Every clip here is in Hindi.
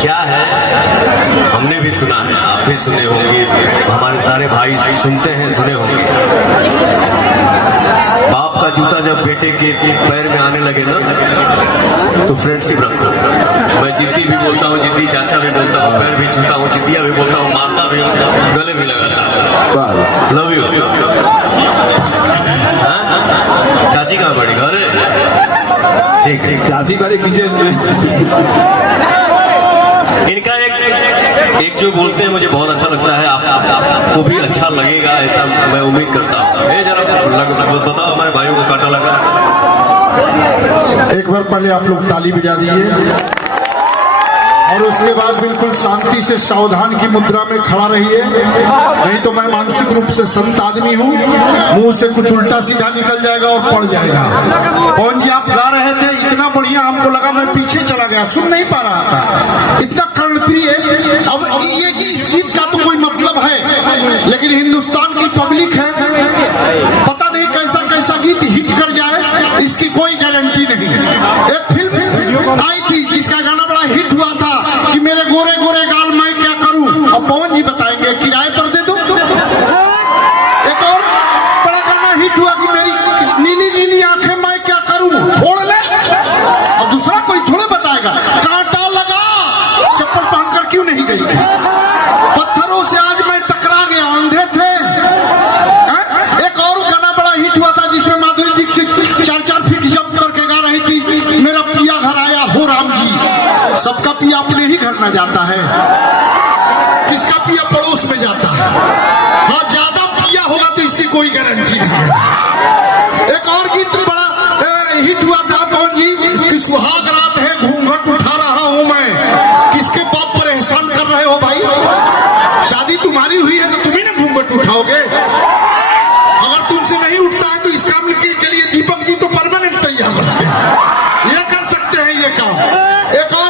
क्या है, हमने भी सुना है, आप भी सुने होंगे, हमारे सारे भाई सुनते हैं, सुने होंगे। बाप का जूता जब बेटे के पैर में आने लगे ना, तो फ्रेंडशिप रखो। मैं जिद्दी भी बोलता हूँ, जिद्दी चाचा भी बोलता हूँ, पैर भी छूता हूँ, जिद्दिया भी बोलता हूँ, मारता भी हूँ, गले भी लगाता हूँ। Love you. चाची कहाँ बड़ी घर है? ठीक ठीक, चाची बड़ी किचन में। इनका एक जो बोलते हैं मुझे बहुत अच्छा लगता है, आपको भी अच्छा लगेगा ऐसा मैं उम्मीद करता हूँ। जरा बताओ हमारे भाइयों को कांटा लगा। एक बार पहले आप लोग ताली बजा दीजिए और उसके बाद बिल्कुल शांति से सावधान की मुद्रा में खड़ा रहिए, नहीं तो मैं मानसिक रूप से संत आदमी हूँ, मुंह से कुछ उल्टा सीधा निकल जाएगा और पड़ जाएगा। पवन जी आप गा रहे थे इतना बढ़िया, हमको लगा मैं पीछे चला गया, सुन नहीं पा रहा था, इतना कर्णप्रिय। अब ये कि इस गीत का तो कोई मतलब है, लेकिन हिंदुस्तान की पब्लिक है, पता नहीं कैसा कैसा गीत हिट कर जाए, इसकी कोई गारंटी नहीं। एक फिल्म आई थी जिसका गाना बड़ा हिट हुआ था कि मेरे गोरे गोरे गाल मैं क्या करूं, अब पवन जी बताएंगे किराए पर दे दो। एक और बड़ा गाना हिट हुआ कि मेरी नीली नीली आंखें मैं क्या करूं, छोड़ ले। अब दूसरा कोई थोड़े बताएगा, कांटा लगा, चप्पल पहनकर क्यों नहीं गई थी, पत्थरों से आज मैं टकरा गया, अंधे थे। एक और गाना बड़ा हिट हुआ था जिसमें माधुरी दीक्षित 4-4 फीट जंप करके गा रही थी, मेरा पिया घर आया हो राम जी। सबका पिया अपने ही घर में जाता है, किसका पिया पड़ोस में जाता है। हाँ, ज्यादा पिया होगा तो इसकी कोई गारंटी नहीं है। एक और गीत बड़ा हिट हुआ था पवन जी कि सुहाग रात है घूंघट उठा रहा हूं मैं, किसके बाप पर एहसान कर रहे हो भाई, शादी तुम्हारी हुई है तो तुम्ही ना घूंघट उठाओगे। अगर तुमसे नहीं उठता है तो इस काम के लिए दीपक जी तो परमानेंट तैयार रहते हैं, ये कर सकते हैं ये काम। एक और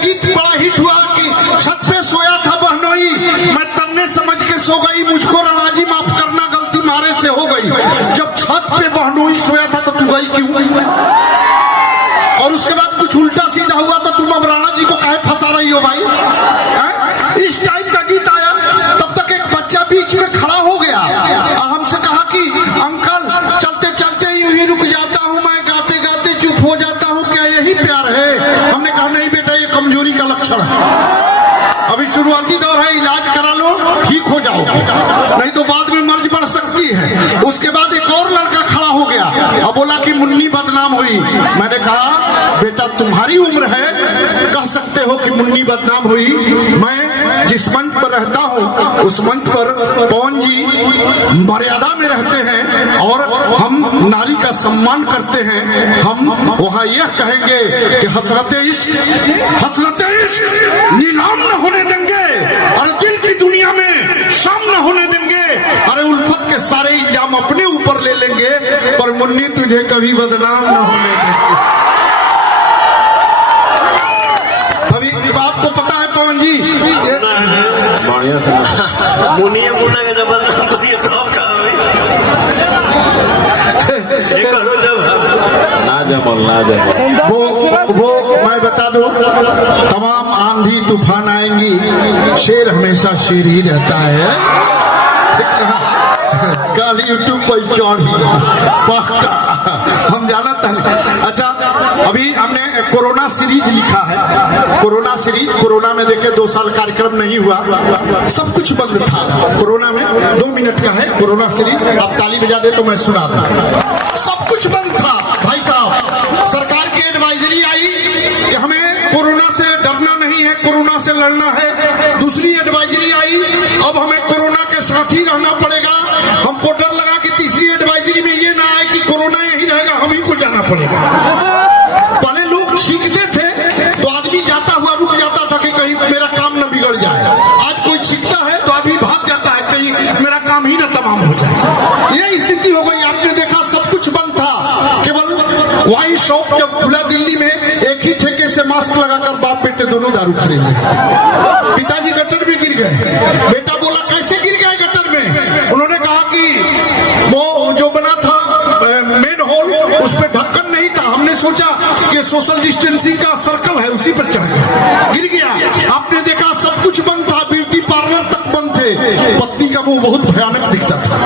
गीत बड़ा हिट हुआ कि छत पे सोया था बहनोई, मैं तन्ने समझ के सो गई, मुझको राणा जी माफ करना गलती मारे से हो गई। जब छत पे बहनोई सोया था तो तू गई क्यों? और उसके बाद कुछ उल्टा सीधा हुआ तो तुम अब राणा जी को काहे फंसा रही हो भाई? इस टाइप का गीत आया, तब तक एक बच्चा बीच में खड़ा हो गया, हमसे कहा कि अंकल चलते चलते यूं ही रुक जाता हूँ मैं, गाते गाते चुप हो जाता हूँ, क्या यही प्यार है? हमने कहा नहीं बेटा, ये कमजोरी का लक्षण है, अभी शुरुआती दौर है, इलाज करा लो ठीक हो जाओ, नहीं तो बाद में मर्ज बढ़ सकती है। उसके बाद एक और लड़का खड़ा हो गया और बोला कि मुन्नी बदनाम हुई। मैंने कहा बेटा तुम्हारी उम्र है, कह सकते हो कि मुन्नी बदनाम हुई, मैं जिस मंच पर रहता हूँ उस मंच पर पवन जी मर्यादा में रहते हैं और हम नारी का सम्मान करते हैं। हम वहाँ यह कहेंगे कि हसरते इश्क नीलाम न होने देंगे, और दिल की दुनिया में शाम न होने देंगे, अरे उल्फत के सारे इल्जाम अपने ऊपर ले लेंगे, पर मुन्नी तुझे कभी बदनाम न होने देंगे। अभी आपको पता है पवन जी, मुनिया मुन्ना का जब बदनाम करिए तो वो मैं बता दूं, तमाम आंधी तूफान आएंगी, शेर हमेशा शेर ही रहता है। कल यूट्यूब पर चढ़ी पक्का हम जाना था। अच्छा, अभी हमने कोरोना सीरीज लिखा है, कोरोना सीरीज। कोरोना में देखे 2 साल कार्यक्रम नहीं हुआ, सब कुछ बंद था कोरोना में। 2 मिनट का है कोरोना सीरीज, आप ताली बजा दे तो मैं सुना दूं। सब कुछ बंद था भाई साहब, सरकार की एडवाइजरी आई कि हमें कोरोना से डरना नहीं है, कोरोना से लड़ना है। दूसरी एडवाइजरी आई, अब हमें कोरोना के साथ ही रहना पड़ेगा। हमको डर लगा कि तीसरी एडवाइजरी में ये ना आए कि कोरोना यही रहेगा, हम ही को जाना पड़ेगा। पहले लोग सीखते थे तो आदमी जाता हुआ रुक जाता था कि कहीं मेरा काम न बिगड़ जाए, आज कोई सीखता है तो आदमी भाग जाता है कहीं मेरा काम ही न तमाम हो जाए। ये स्थिति हो गई। आपने देखा सब कुछ बंद था, केवल वाइन शॉप जब खुला दिल्ली में, एक ही ठेके से मास्क लगाकर बाप बेटे दोनों दारू खरीद रहे। पिताजी गटर में गिर गए, बेटा बोला कैसे गिर गए गटर में? उन्होंने कहा कि वो जो बना था मेन होल, उस पर ढक्कन नहीं था, हमने सोचा कि सोशल डिस्टेंसिंग का सर्कल है उसी पर चढ़ गया, गिर गया। पत्नी का मुंह बहुत भयानक दिखता था।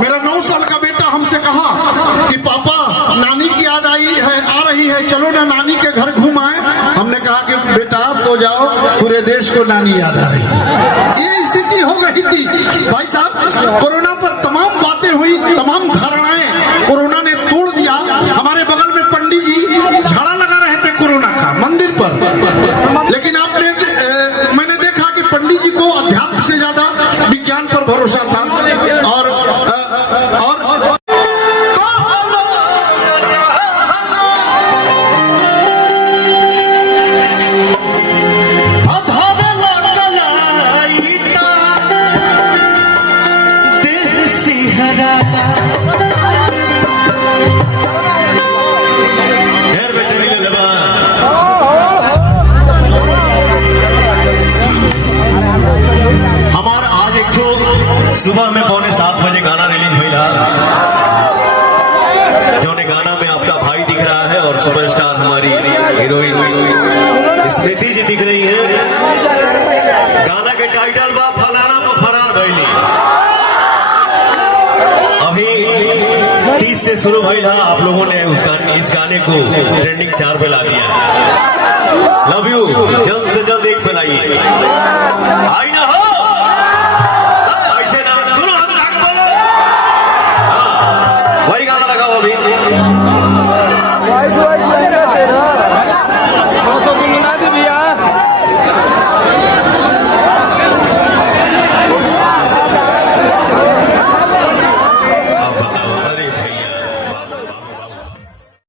मेरा 9 साल का बेटा हमसे कहा कि पापा नानी की याद आ रही है, चलो ना नानी के घर घूम आए। हमने कहा कि बेटा सो जाओ, पूरे देश को नानी याद आ रही है। ये स्थिति हो गई थी भाई साहब। कोरोना पर तमाम बातें हुई, तमाम धारणाएं कोरोना ने तोड़ दिया। हमारे बगल में पंडित जी झाड़ा लगा रहे थे कोरोना का मंदिर पर, लेकिन मैंने देखा कि पंडित जी को अध्यात्म से ज्यादा विज्ञान पर भरोसा था। और सुबह में 6:45 गाना रिलीज हुई जो गाना में आपका भाई दिख रहा है और सुपरस्टार हमारी हीरोइन स्मृति जी दिख रही है। गाना के टाइटल बा फलाना को फरार भइली। अभी 30 से शुरू भइल। आप लोगों ने इस गाने को ट्रेंडिंग 4 पे ला दिया। लव यू, जल्द से जल्द 1 पे लाइए। आई ना